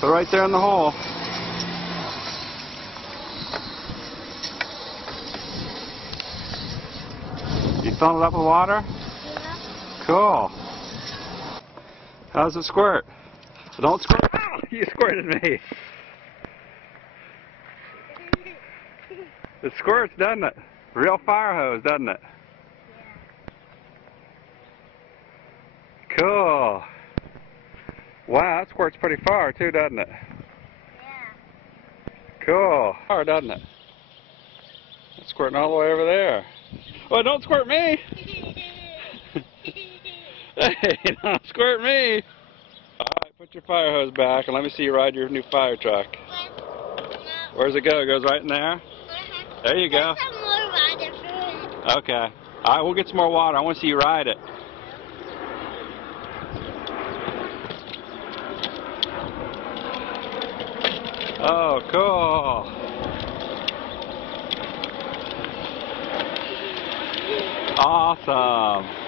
Put it right there in the hole. You filling it up with water? Yeah. Cool. How's it squirt? Don't squirt. Oh, you squirted me. It squirts, doesn't it? Real fire hose, doesn't it? Yeah. Cool. Wow, that squirts pretty far too, doesn't it? Yeah. Cool. Far, doesn't it? It's squirting all the way over there. Oh, don't squirt me! Hey, don't squirt me! Alright, put your fire hose back and let me see you ride your new fire truck. Where's it go? It goes right in there? There you go. Some more water for it. Okay. Alright, we'll get some more water. I want to see you ride it. Oh, cool. Awesome.